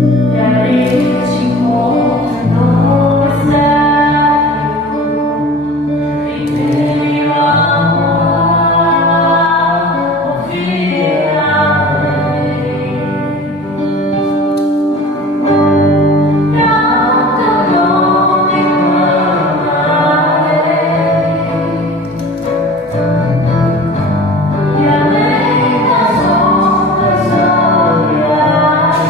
E ali eu te encontro no céu, em meio ao mar, fiel. E ao teu nome clamarei, e além das ondas olharei.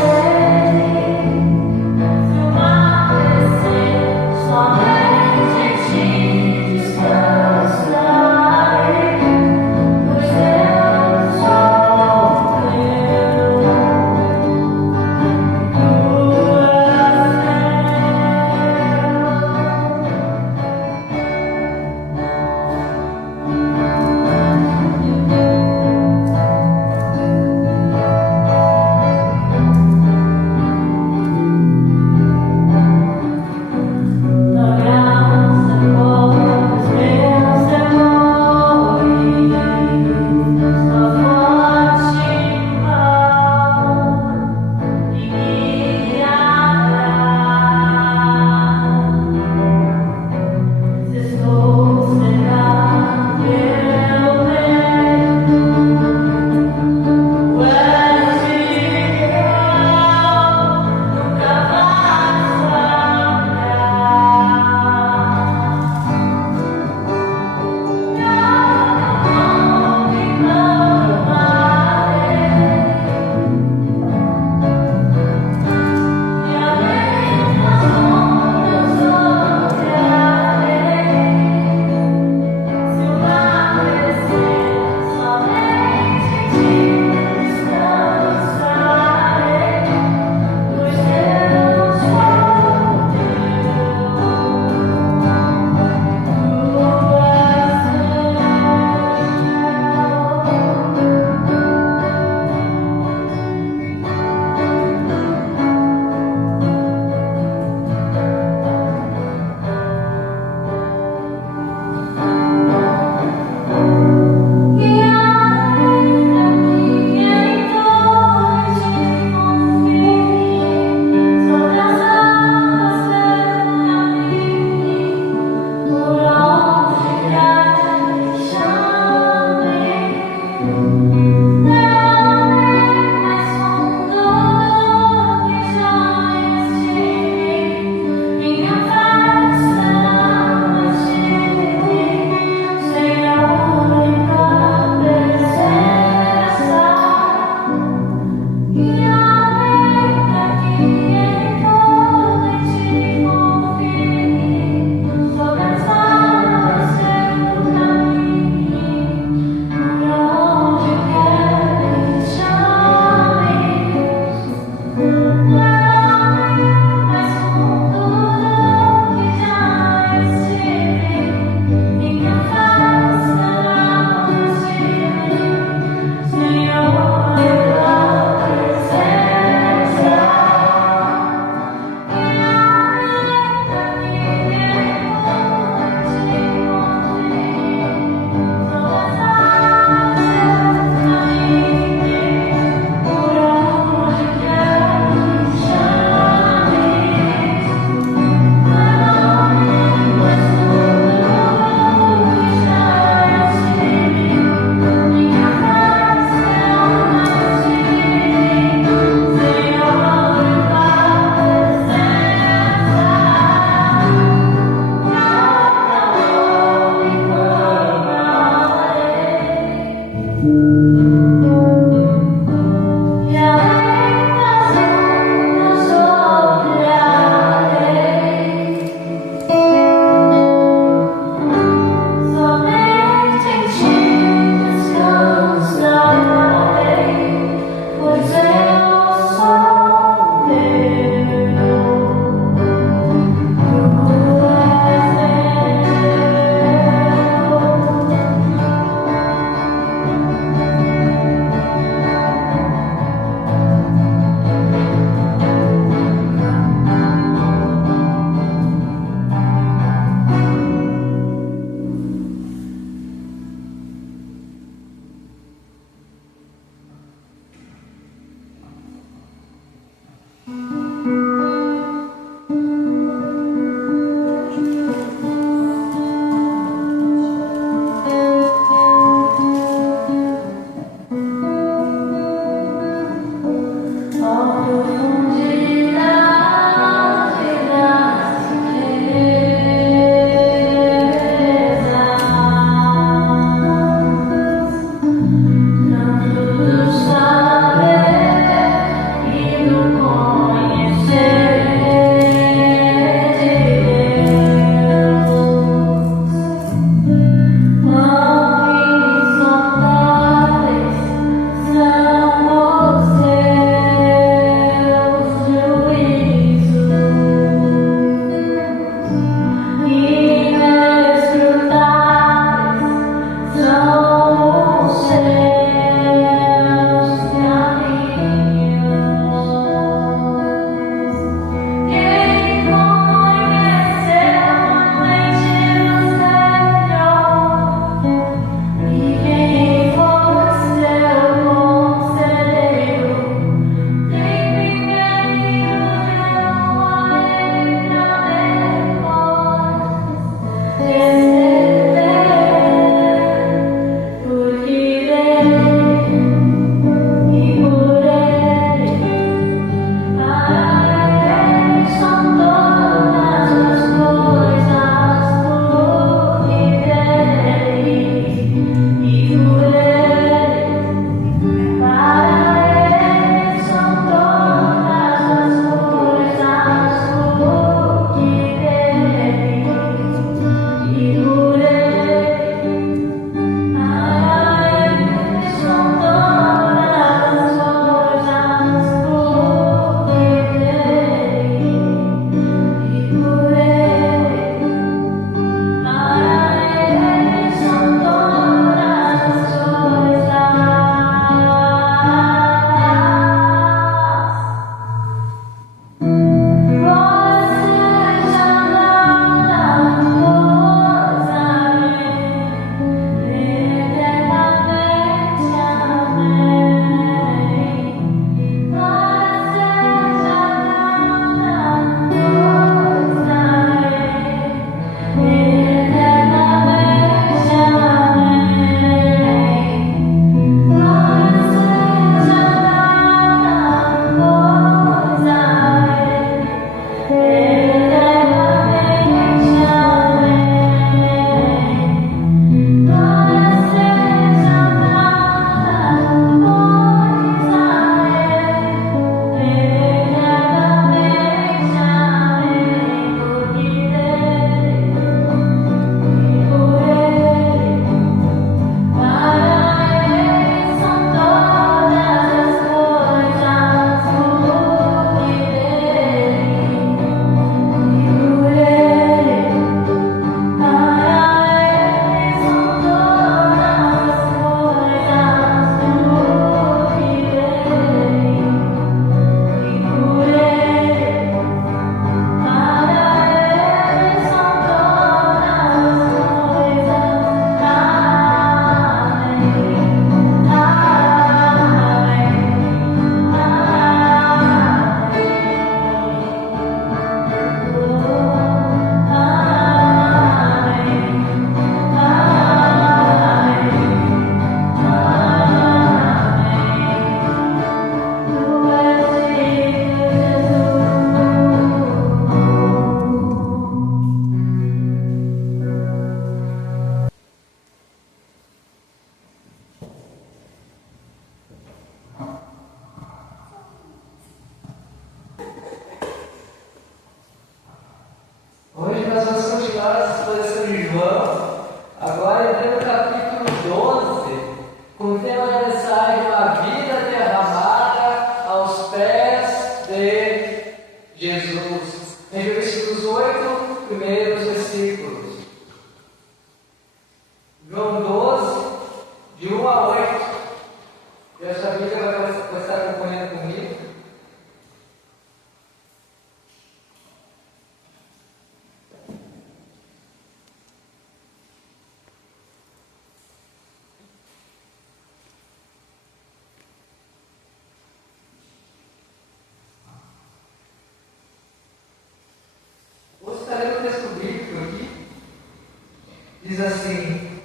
Diz assim: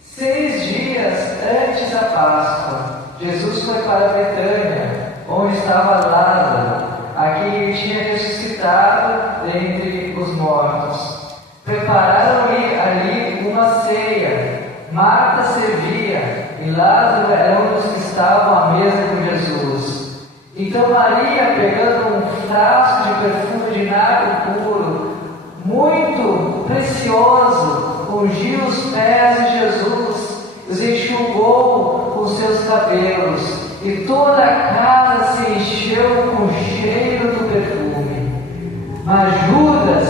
6 dias antes da Páscoa, Jesus foi para Betânia, onde estava Lázaro, prepararam-lhe ali uma ceia. Marta servia e Lázaro era um dos que estavam à mesa com Jesus. Então Maria, pegando um frasco de perfume de nardo puro, muito precioso, ungiu os pés de Jesus, os enxugou com seus cabelos, e toda a casa se encheu com o cheiro do perfume. Mas Judas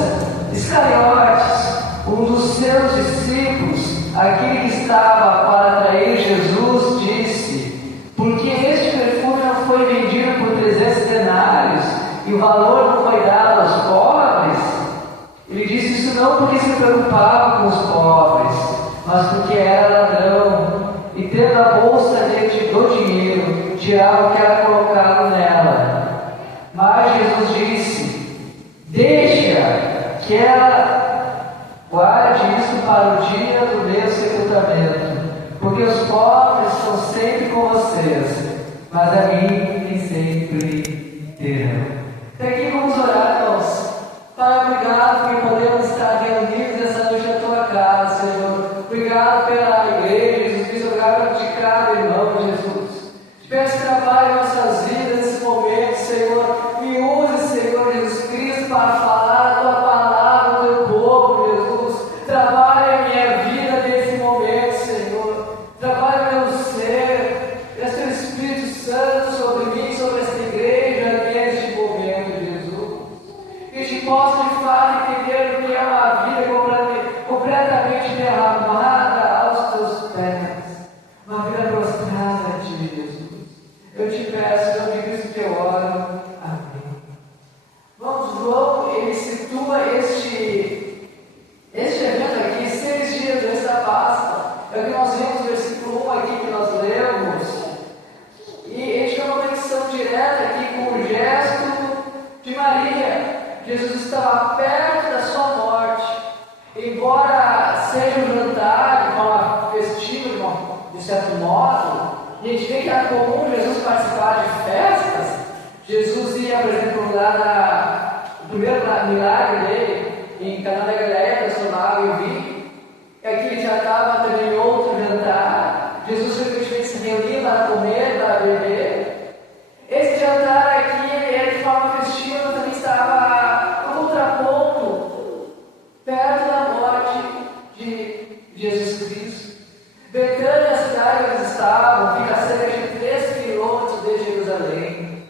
Iscariotes, um dos seus discípulos, aquele que estava para trair Jesus, disse: porque este perfume não foi vendido por 300 denários e o valor não foi dado aos pobres? Ele disse isso não porque se preocupava com os pobres, mas porque era ladrão, e tendo a bolsa dele do dinheiro, tirava o que era colocado nela. Mas Jesus disse: deixa que ela guarde isso para o dia do meu sepultamento, porque os pobres estão sempre com vocês, mas a mim nem sempre terão. Até aqui vamos orar, irmãos. Pai, obrigado por podemos estar reunidos essa noite na tua casa, Senhor. Obrigado pela igreja, Jesus Cristo. Obrigado de cada irmão, Jesus. Te peço que trabalhe em nossas vidas nesse momento, Senhor. Me use, Senhor Jesus Cristo, para falar a tua palavra ao teu povo, Jesus. Trabalhe a minha vida nesse momento, Senhor. Trabalhe o meu ser. Peço teu Espírito Santo sobre mim, sobre esta igreja, neste momento, Jesus. Que a gente possa de fato entender o que é uma vida completamente derramada aos teus pés, uma vida prostrada a ti, Jesus. Eu te peço, em nome de Cristo que eu oro. Amém. Vamos, João, ele situa este evento aqui, 6 dias desta Páscoa. É o que nós vimos no versículo 1 aqui que nós lemos. E ele tem uma conexão direta aqui com o gesto de Maria. Jesus estava perto da sua morte. Embora seja um jantar de forma festiva, de certo modo, e a gente vê que era comum Jesus participar de festas. Jesus ia, por exemplo, no primeiro milagre dele, em Caná da Galileia, transformar água em vinho. E aqui ele já estava também em outro jantar. Jesus frequentemente se reunia para comer, para beber. Esse jantar aqui, ele era de forma festiva, mas também estava no contraponto, perto da morte de Jesus Cristo. Betânia, a cidade onde eles estavam, fica a cerca de 3 quilômetros de Jerusalém,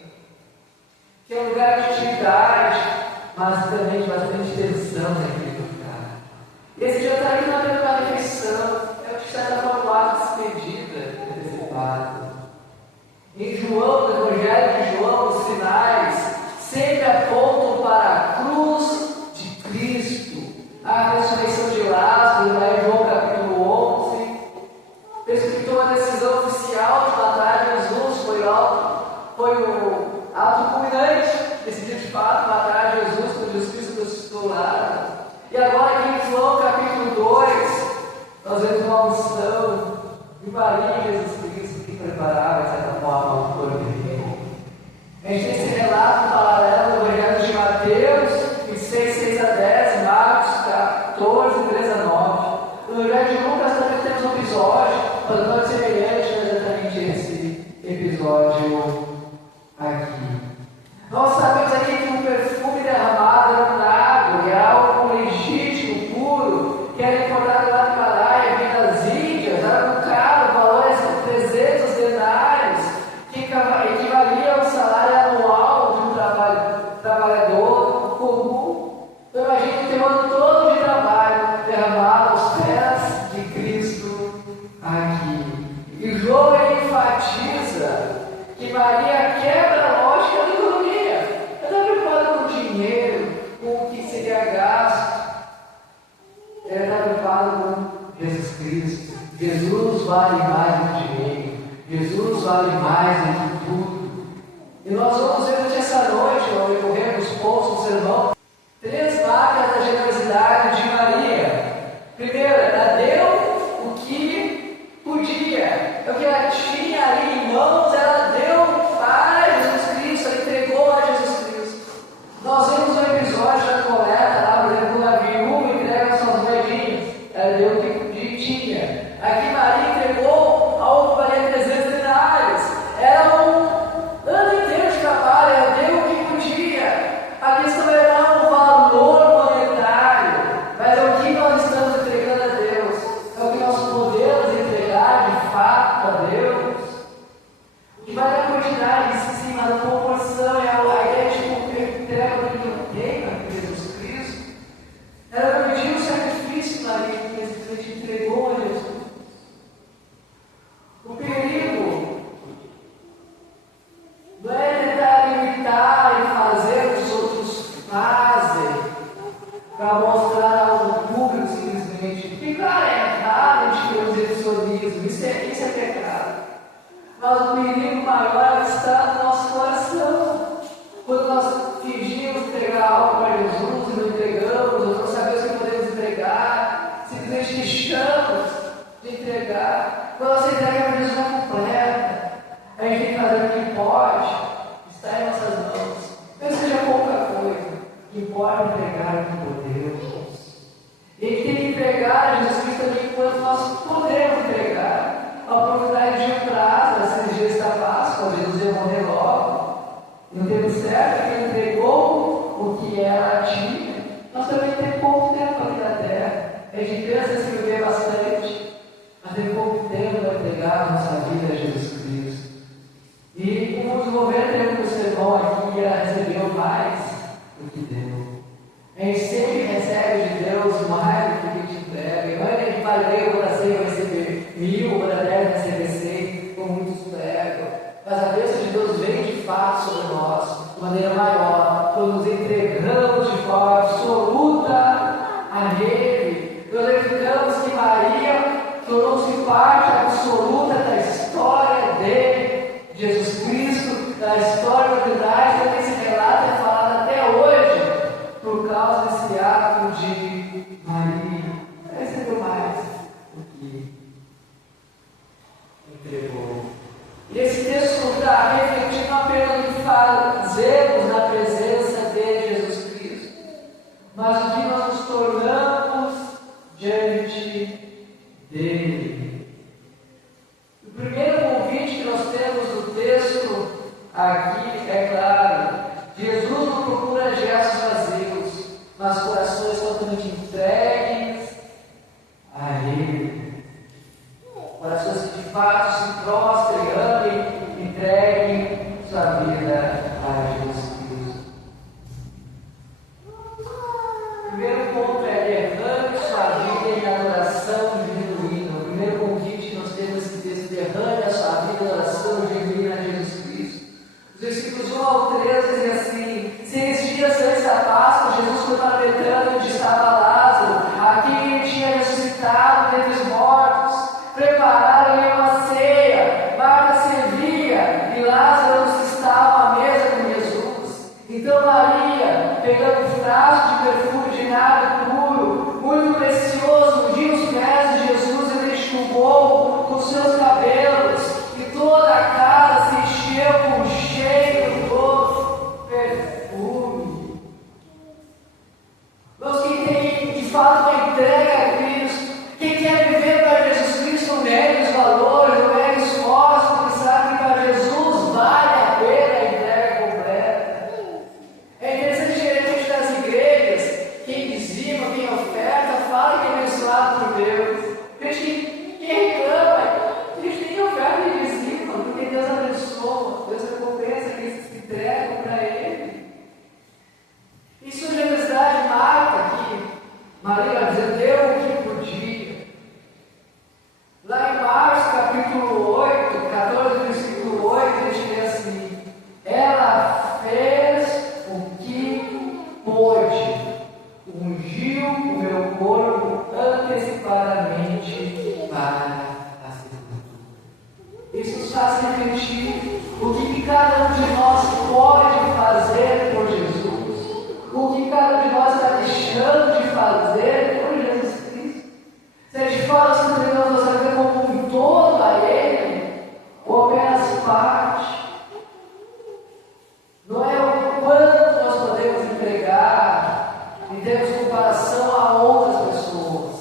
que é um lugar de atividade, mas também de bastante tensão naquele lugar. Esse jantar aqui não é apenas uma refeição, é o que está na forma de despedida, antecipado. Em João, no Evangelho de João, os sinais sempre apontam para a cruz de Cristo, a ressurreição de Lázaro, lá em João capítulo 11. Penso que toda a decisão oficial de matar Jesus foi o ato culminante, decidido de fato matar Jesus, quando Jesus Cristo ressuscitou Lázaro. E agora aqui em João capítulo 2, nós vemos uma unção de Maria e Jesus Cristo que preparava, de certa forma, o corpo dele. A gente tem esse relato paralelo do Evangelho de Mateus, 26, 6 a 10, Marcos 14, 3 a 9. No Evangelho de Lucas também temos um episódio, bastante semelhante a exatamente esse episódio aqui. Nós sabemos aqui que um perfume derramado era um nardo, é algo legítimo, puro, que era importado lá de Caraia, vinha das Índias, era um caro, valor de 300 denários, que equivalia ao salário anual de um trabalhador comum. Então imagina o teor todo de trabalho derramado aos pés de Cristo aqui. E o João ele enfatiza que Maria quebra a lógica da economia. Ela não está preocupada com o dinheiro, com o que seria gasto. Ela está preocupada com Jesus Cristo. Jesus vale mais do que dinheiro. Jesus vale mais do que tudo. E nós vamos ver durante essa noite, ao decorrer dos pontos do sermão, 3 marcas da generosidade de Maria. Primeiro, ela deu o que podia, é o que ela tinha ali em mãos, ela deu para Jesus Cristo, ela entregou a Jesus Cristo. Nós vemos um episódio da coleta lá, por exemplo, a viúva entrega suas morte está em nossas mãos. Não seja pouca coisa, o que importa é pregar o que podemos. E a gente tem que pregar Jesus Cristo também enquanto nós podemos pregar. A oportunidade de um prazo, esses dias da Páscoa, Jesus ia morrer logo. E no tempo certo, que ele entregou o que ela tinha. Nós também temos pouco tempo aqui na terra. A gente pensa em viver bastante, mas tem pouco tempo para entregar a nossa vida a Jesus Cristo. E como desenvolver tempo do sermão aqui, ela recebeu mais do que deu. A gente sempre recebe de Deus mais do que a gente entrega. E não é que a gente fala, eu vou dar 100, vai receber 1000, vou dar 10, vai receber 100, como muitos pregam. Mas a bênção de Deus vem de fato sobre nós, de maneira maior, quando nos entregamos de forma absoluta a Ele. Nós verificamos que Maria tornou-se parte absoluta da história de Jesus Cristo, da história da humanidade, que esse relato é falado até hoje, por causa desse ato de Maria. Ela recebeu mais do que entregou. E esse texto está refletindo apenas o que fazemos na presença de Jesus Cristo, mas o que nós nos tornamos diante dele. O primeiro convite que nós temos no texto aqui é claro: Jesus não procura gestos vazios, mas corações totalmente entregues a Ele. Corações que de fato se prostrem, amem, entreguem sua vida a Jesus Cristo. O primeiro ponto é derrame sua vida em adoração genuína. O primeiro convite que nós temos nesse texto: derrame a sua vida em adoração genuína a Jesus Cristo. Os versículos 1 ao 3 dizem assim: 6 dias antes da Páscoa, Jesus foi para Betânia, onde estava Lázaro, a quem ele tinha ressuscitado dentre os mortos. Prepararam-lhe uma ceia. Marta servia e Lázaro estava à mesa com Jesus. Então Maria, pegando um frasco de perfume de nardo puro, muito precioso, ungiu os pés de Jesus e ele enxugou com seus cabelos, e toda a casa se encheu com o cheiro do perfume. Mas quem tem de fato uma entrega a Cristo, quem quer viver para Jesus Cristo, não nega os valores, não nega os esforços, porque sabe que para Jesus vale a pena a entrega completa. É interessante que geralmente nas igrejas, quem dizima, quem oferta, fala que é abençoado por Deus. Gente, quem reclama, gente, nem oferta nem dizima, porque Deus abençoa, Deus recompensa aqueles que se entregam para Ele. Isso é generosidade de Marta aqui. Maria vai dizer, deu o que podia. Lá em Marcos, capítulo 8, 14, versículo 8, a gente lê assim: ela fez o que pôde, ungiu o meu corpo antecipadamente para a sepultura. Isso nos faz refletir o que cada um de nós pode fazer por Jesus, o que cada um de nós está deixando de fazer por Jesus Cristo. Se a gente fala assim, entregamos nossa vida como um todo a Ele, ou apenas parte, não é o quanto nós podemos entregar em termos de comparação a outras pessoas,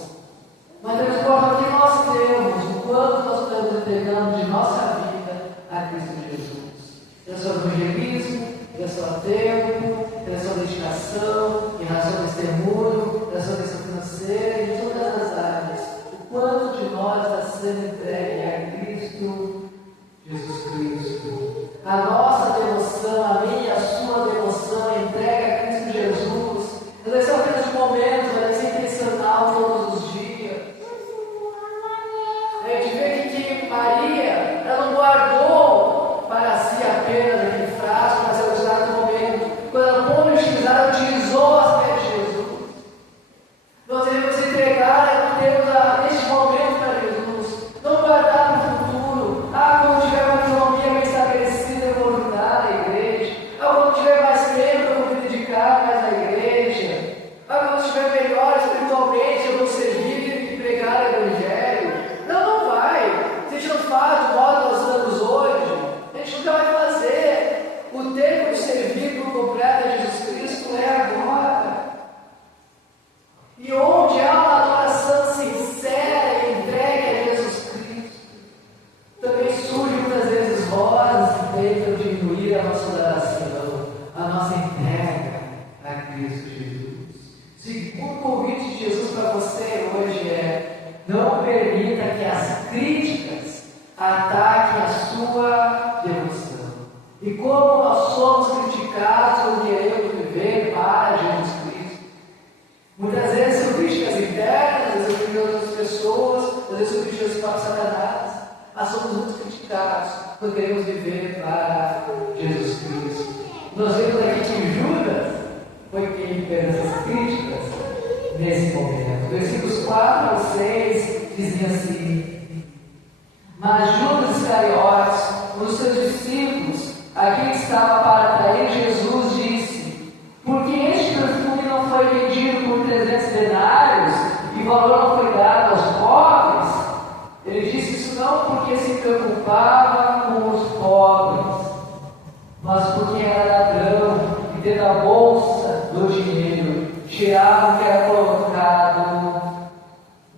mas temos importa o que nós temos, o quanto nós estamos entregando de nossa vida a Cristo Jesus. Relação ao evangelismo, relação ao tempo, relação à dedicação, em relação ao testemunho, relação à questão financeira, em todas as áreas. O quanto de nós está sendo entregue a Cristo Jesus Cristo. A nossa devoção, a minha e a sua devoção, a entrega a Cristo Jesus, não é só apenas de momentos, mas é intencional todos os dias. A gente vê que Maria, ela não guardou para si apenas aquele frasco, para ser usado no momento. Quando ela pôde utilizar, ela utilizou as pés de Jesus. Nós devemos entregar, temos neste momento para Jesus, não guardar para o futuro. Quando tiver uma economia bem estabelecida, eu vou ajudar na igreja. Quando tiver mais tempo, eu vou me dedicar mais à igreja. Quando estiver melhor espiritualmente, eu vou servir e pregar o evangelho. Não vai. Se a gente não faz do modo que nós estamos hoje, a gente nunca vai fazer. E como nós somos criticados quando queremos viver para Jesus Cristo. Muitas vezes são críticas internas, às vezes são críticas de outras pessoas, às vezes são críticas do próprio Satanás. Mas somos muito criticados quando queremos viver para Jesus Cristo. Nós vemos aqui que Judas foi quem fez essas críticas nesse momento. Versículos 4 ao 6 dizem assim: mas Judas Iscariotes, um dos seus discípulos, aquele que estava para trair Jesus, disse: por que este perfume não foi vendido por 300 denários e o valor não foi dado aos pobres? Ele disse isso não porque se preocupava com os pobres, mas porque era ladrão e dentro da bolsa do dinheiro tirava o que era colocado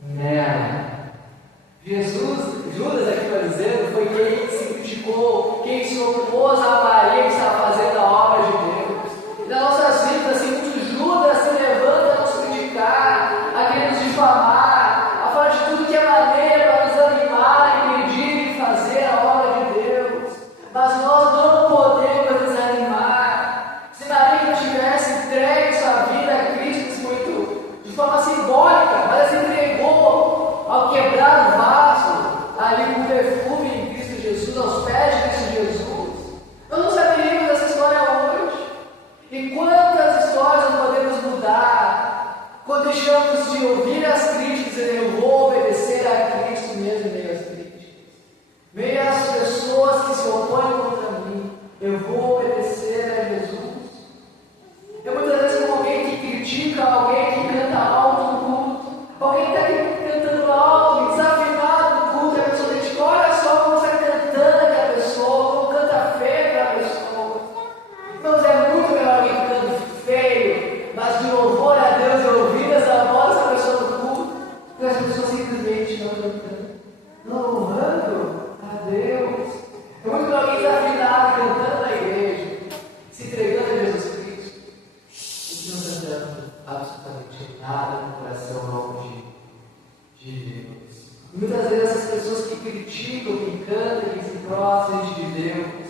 nela. Judas aqui está dizendo, foi quem se criticou, quem se opôs a Maria que estava fazendo a obra de Deus. E nas nossas vidas, assim, muitos Judas se levantam a nos criticar, a querer nos difamar, a falar de tudo que é maneira para nos animar e impedir de fazer a obra de Deus. Mas nós não podemos desanimar. Se Maria tivesse entregue sua vida a Cristo muito, de forma simbólica, mas ela se entregou ao quebrar o vaso, ali com perfume em Cristo Jesus, aos pés de Cristo Jesus. Nós não saberíamos dessa história hoje. E quantas histórias nós podemos mudar quando deixamos de ouvir as críticas e eu vou obedecer a Cristo mesmo em meio às críticas. Meio às pessoas que se opõem contra mim, eu vou obedecer a Jesus. Eu muitas vezes como alguém que critica alguém que canta alto no culto, alguém que está cantando alto, desafinado no culto, a pessoa diz: olha só como está cantando aquela pessoa, como canta feio aquela pessoa. Irmãos, é muito melhor alguém cantando feio, mas de louvor a Deus e ouvidas a voz dessa pessoa no culto, que as pessoas simplesmente não cantando, não louvando a Deus. É muito melhor alguém desafinado cantando na igreja, se entregando a Jesus Cristo, e não cantando absolutamente nada no coração longe de Deus. E muitas vezes essas pessoas que criticam, que cantam, que se prostram diante de Deus,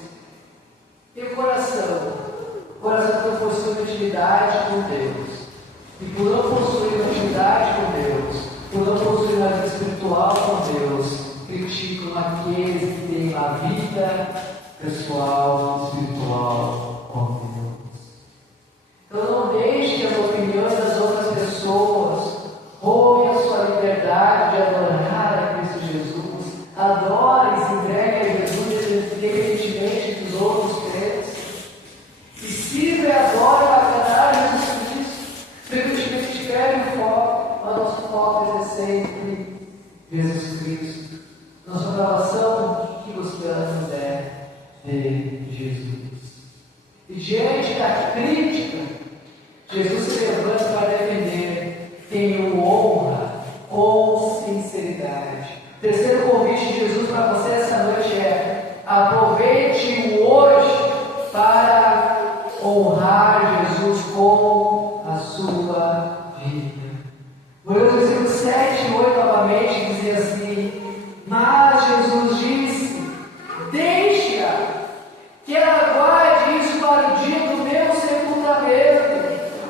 têm o coração que não possui uma intimidade com Deus. E por não possuir uma intimidade com Deus, por não possuir uma vida espiritual com Deus, criticam aqueles que têm uma vida pessoal, espiritual com Deus. Então não deixe que as opiniões das outras pessoas roubem a sua liberdade de adorar a Cristo Jesus. Adore e se entregue a Jesus independentemente dos outros crentes. E sirva e adore a agradar a Jesus Cristo. Frequentemente tiver um foco, mas nosso foco é sempre Jesus Cristo. Nossa salvação que buscamos é de Jesus. E diante da crítica, Jesus se levanta para defender quem o honra com sinceridade. O terceiro convite de Jesus para você essa noite é: aproveite o hoje para honrar Jesus com a sua vida. Os versículos 7 e 8 novamente dizem assim: mas Jesus disse: deixa que ela guarde isso para o dia do meu sepultamento,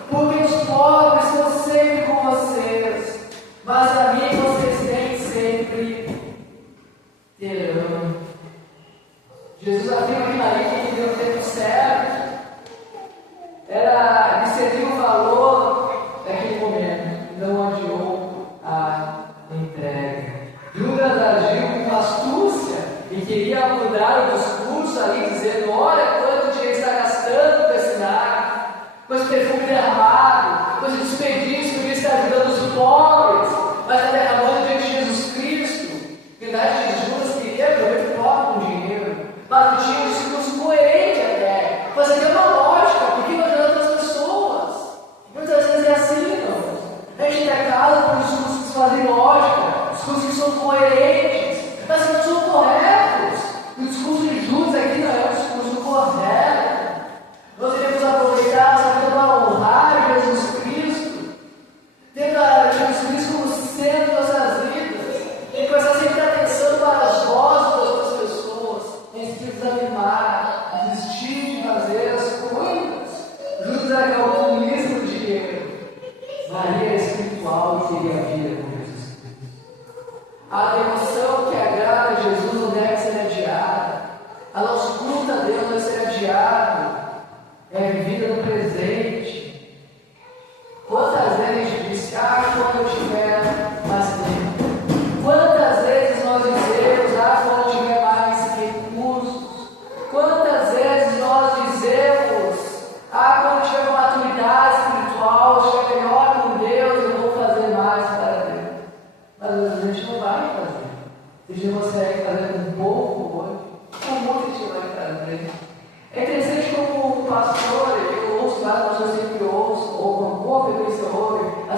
porque os pobres estão sempre com vocês, mas a mim vocês nem sempre terão. Jesus afirma que Maria, que deu o tempo certo, era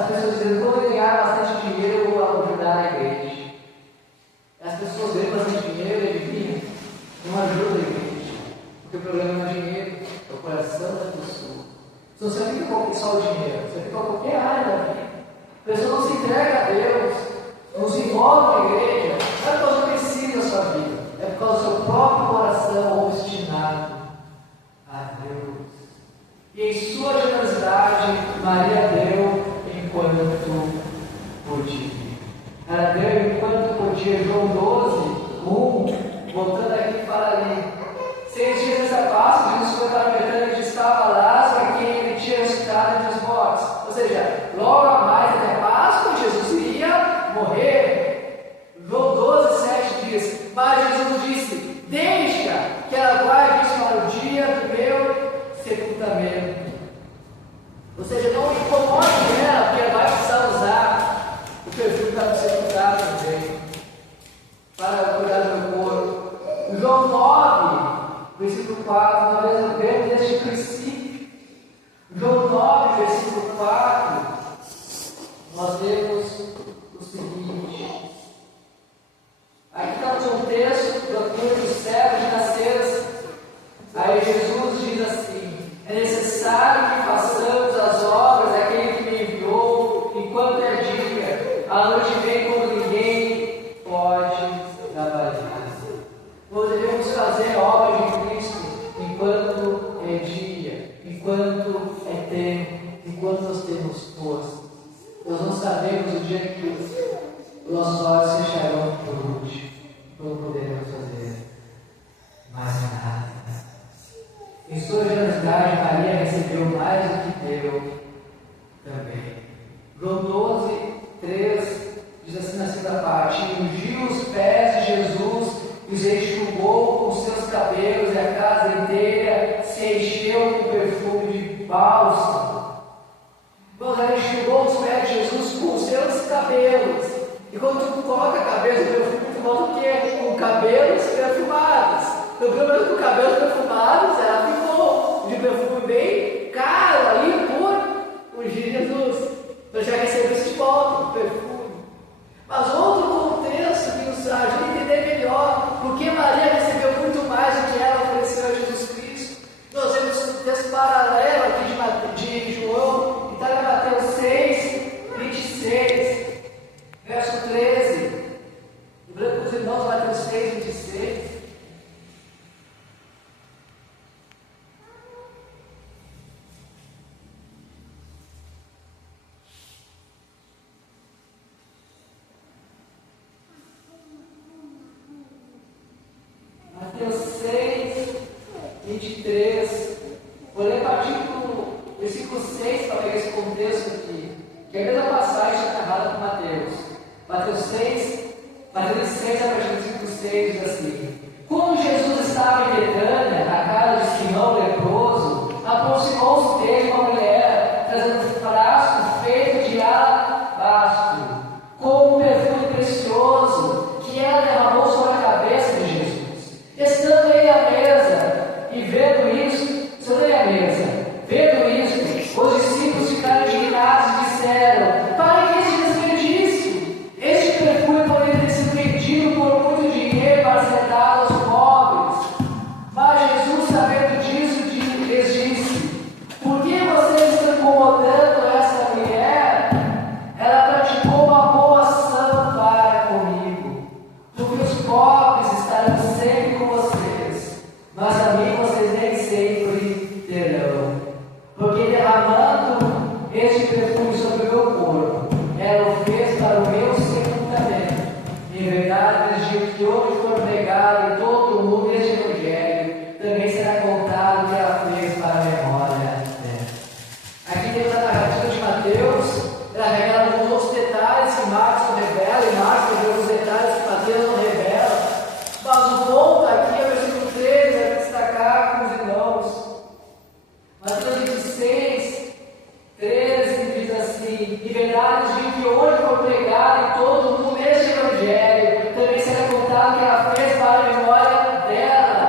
as pessoas dizendo, quando eu ganhar bastante dinheiro, eu vou ajudar a igreja. As pessoas ganham bastante dinheiro e adivinham, não ajuda a igreja. Porque o problema não é dinheiro, é o coração da pessoa. Então você não fica só o dinheiro, você fica qualquer área da vida. A pessoa não se entrega a Deus, não se envolve na igreja, não é por causa do princípio da sua vida, é por causa do seu próprio coração obstinado a Deus. E em sua generosidade, Maria deu enquanto podia. Ela deu enquanto podia. João 12, 1, voltando aqui para ali. 6 dias dessa Páscoa, Jesus foi para Betânia onde estava Lázaro, que ele tinha ressuscitado entre os mortos. Ou seja, logo a mais até a Páscoa, Jesus iria morrer. João 12, 7 diz, mas Jesus disse, deixa que ela guarde isso para o dia do meu sepultamento. Ou seja, não incomode ela, porque ela vai precisar usar o perfume para sepultar também, para cuidar do meu corpo. João 9, versículo 4, nós lembramos deste princípio. João 9, versículo 4, nós temos o seguinte. Aqui está o contexto do cura dos cegos de nascença. Aí Jesus diz assim, é necessário que façamos as obras daquele que me enviou, enquanto é dia, a noite vem quando ninguém pode trabalhar. Nós devemos fazer a obra de Cristo enquanto é dia, enquanto é tempo, enquanto nós temos força. Nós não sabemos o dia que os nossos olhos fecharão por último, não poderemos fazer mais nada. Em sua generosidade, Maria recebeu mais do que deu também. João 12, 3 diz assim na segunda parte: ungiu os pés de Jesus e os enxugou com seus cabelos, e a casa inteira se encheu com perfume de bálsamo. Irmãos, ela enxugou os pés de Jesus com os seus cabelos. E quando tu coloca a cabeça no perfume, tu volta o quê? Com cabelos perfumados. Então, pelo menos com cabelos perfumados, ela ficou de perfume bem caro ali por ungir Jesus. Eu já recebi esse de volta, o perfume. Mas outro contexto que nos ajuda a entender melhor porque Maria recebeu muito mais do que ela ofereceu a Jesus Cristo. Nós vemos um texto paralelo aqui de João, que está em Mateus 6, 26, verso 13. Lembrando com os irmãos, Mateus 6, 26. Mateus 6, 23. Vou ler a partir do versículo 6 para ver esse contexto aqui, que é a mesma passagem narrada por Mateus. Mateus 6, a partir do versículo 6 diz assim: quando Jesus estava em Betânia, na casa de Simão leproso, aproximou-se dele uma mulher, trazendo um frasco feito de alabastro, com um perfume precioso, que ela derramou sobre a cabeça de Jesus. Estando ele à mesa e vendo isso, os discípulos ficaram indignados e disseram: para que esse desperdício? Este perfume poderia ter sido vendido por muito dinheiro para ser dado aos pobres. Mas Jesus, sabendo disso, lhes disse: por que vocês estão incomodando essa mulher? Ela praticou uma boa ação para comigo, porque os pobres estarão sempre com vocês, mas a mim vocês nem sempre terão. Porque derramando este perfume sobre o meu corpo, ela o fez para o meu sepultamento. Em verdade, lhes digo que onde for pregado em todo o mundo este evangelho, também será contado o que ela fez para a memória dela. Aqui temos a narrativa de Mateus. Ela revela alguns detalhes que Marcos não revela, e Marcos revela alguns detalhes que Mateus não revela. Mas o ponto aqui é o versículo 13, para destacar com os irmãos. Mateus 26, 13 diz assim: em verdade, digo que hoje for pregado em todo o mundo este evangelho, também será contado que ela fez para a memória dela.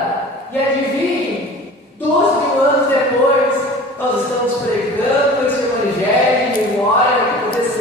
E adivinhe, 12.000 anos depois, nós estamos pregando esse evangelho em memória do que aconteceu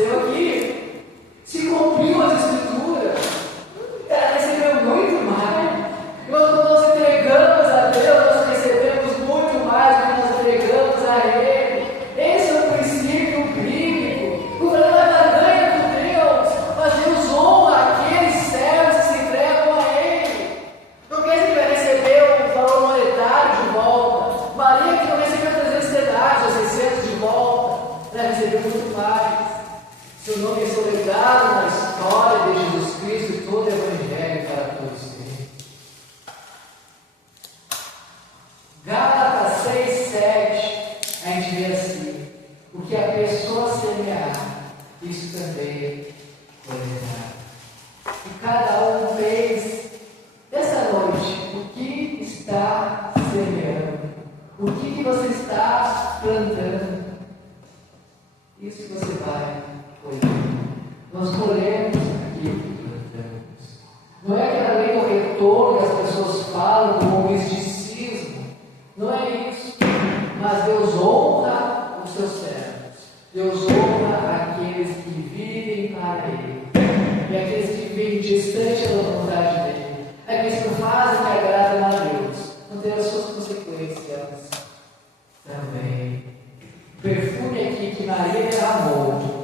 Seu nome é celebrado na história de Jesus Cristo e todo o Evangelho para todos sempre. Gálatas 6:7, a gente vê assim: o que a pessoa semear, isso também colherá. E cada um fez essa noite o que está semeando, o que você está plantando, isso que você vai colher. Nós colhemos aquilo que plantamos. Não é aquela lei do retorno que as pessoas falam como misticismo. Não é isso. Mas Deus honra os seus servos. Deus honra aqueles que vivem para Ele. E aqueles que vivem distante da vontade dEle. Aqueles que fazem o que agradam a Deus. Não tem as suas consequências também. O perfume aqui que Maria derramou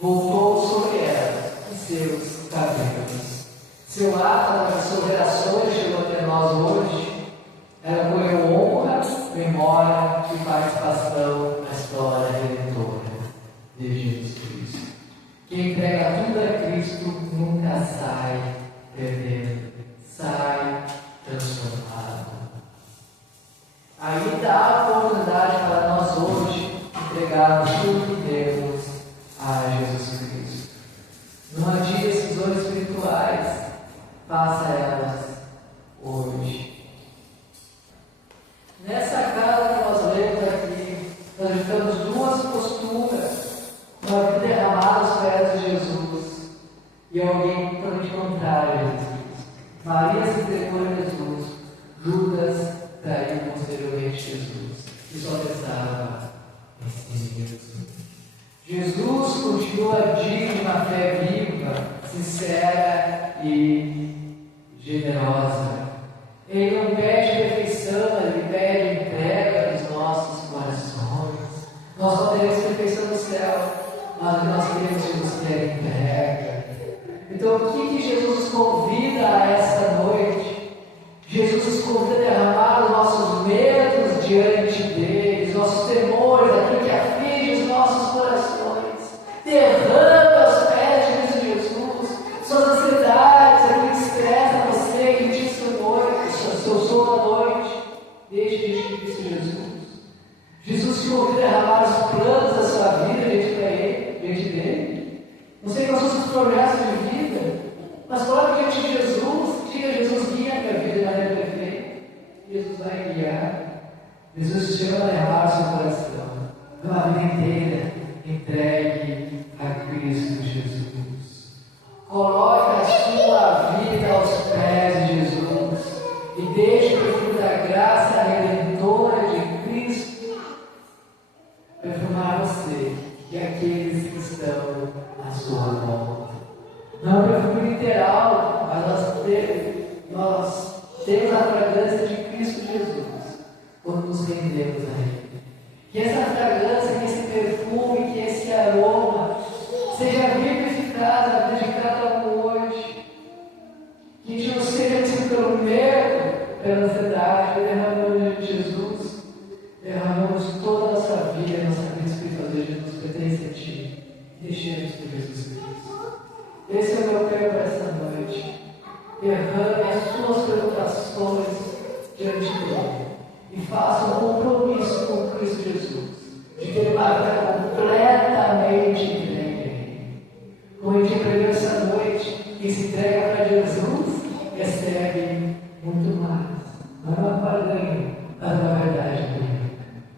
voltou sobre ela e seus cabelos. Seu ato das suas gerações chegou até nós hoje. Ela colheu honra, memória e participação na história redentora de Jesus Cristo. Quem entrega tudo a Cristo nunca sai perdendo, sai transformado. Ainda há oportunidade para nós hoje entregarmos tudo que temos a Jesus Cristo. Não adie decisões espirituais, faça elas hoje. Nessa carta que nós lemos aqui, nós temos duas posturas: uma vida derramada aos pés de Jesus e alguém totalmente contrário a Jesus. Maria se entregou a Jesus, Judas traiu posteriormente Jesus e só pensava em si mesmo. Jesus continua digno na fé viva, sincera e generosa. Ele não pede perfeição, ele pede entrega dos nossos corações. Nós não teremos perfeição no céu, mas nós queremos Jesus ter entrega. Então, o que Jesus nos convida a esta noite? Jesus nos convida a derramar os nossos medos diante dele, os nossos temores, aquilo que aflige os nossos corações. Derrame aos pés de Cristo Jesus suas ansiedades, aquilo que estressa você, que te noite, seu sono à noite. Deixe diante de Cristo Jesus. Jesus te convida a derramar os planos da sua vida diante dele. Não sei quais são os seus projetos de vida, mas coloque diante de Jesus. Diga: Jesus, guia a minha vida de maneira perfeita. Jesus vai guiar. Jesus te chama a derramar o seu coração. Uma vida inteira entregue a Cristo Jesus. Coloque a sua vida aos pés de Jesus e deixe o perfume da graça redentora de Cristo perfumar você e aqueles que estão à sua volta. Não é um perfume literal, mas nós temos a fragrância de Cristo Jesus quando nos rendemos a Ele. Que essa fragrância, que esse perfume, que esse aroma seja vivificado na vida de cada um hoje. Que a gente não seja vencido pelo medo, pela ansiedade, derramando de Jesus. Derramamos toda a nossa vida, a nossa vida espiritual de Jesus pertence a Ti. Deixemos por Jesus Cristo. Esse é o meu apelo para esta noite. Derrame as suas preocupações diante dele e faça um compromisso com Cristo Jesus de ter uma vida completamente entregue. Como a gente aprendeu essa noite, quem se entrega para Jesus recebe muito mais. Não é uma barganha, mas uma verdade bíblica.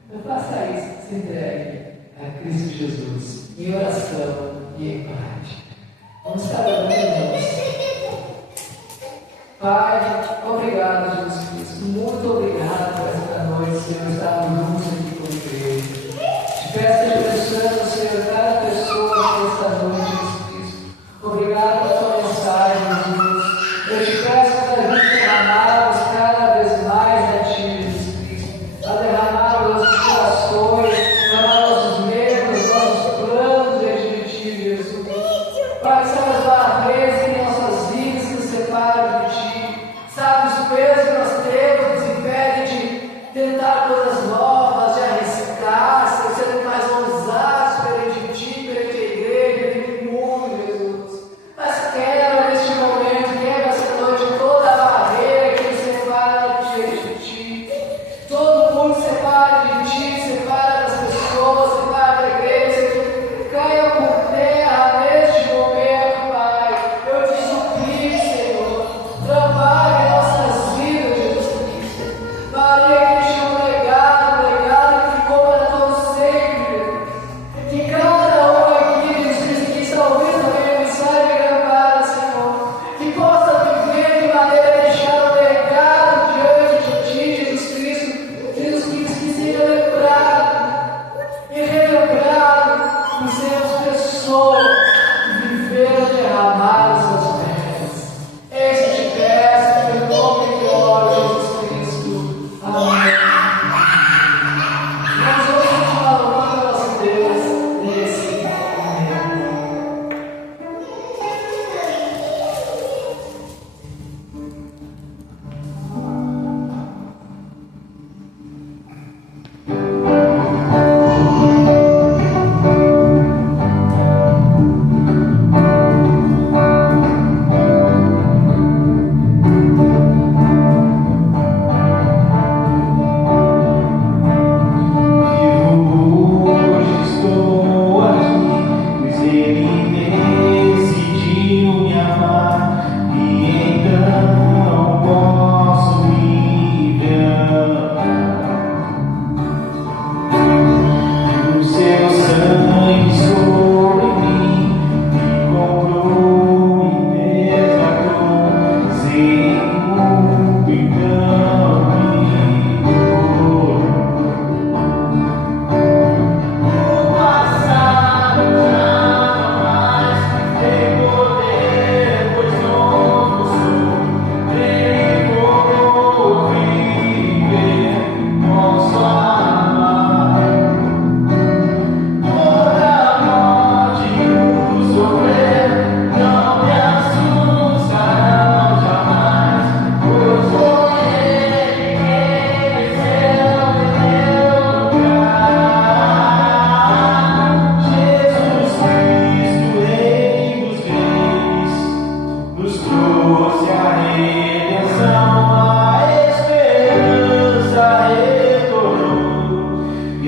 Então faça isso, se entregue a Cristo Jesus em oração e em prática. Vamos estar orando, irmãos. Pai, obrigado, Jesus Cristo. Muito obrigado por esta noite, Senhor, estarmos juntos aqui como igreja. Te peço que abençoe, Senhor, cada pessoa nesta noite, Jesus Cristo. Obrigado pela tua mensagem, Jesus. Eu te peço para a gente derramarmos cada vez mais a Ti, Jesus Cristo. A derramar os nossos corações, derramar nossos medos, nossos planos diante de Ti, Jesus. Pai, que são as barreiras que em nossas vidas que nos separam de Ti.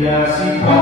graça e paz.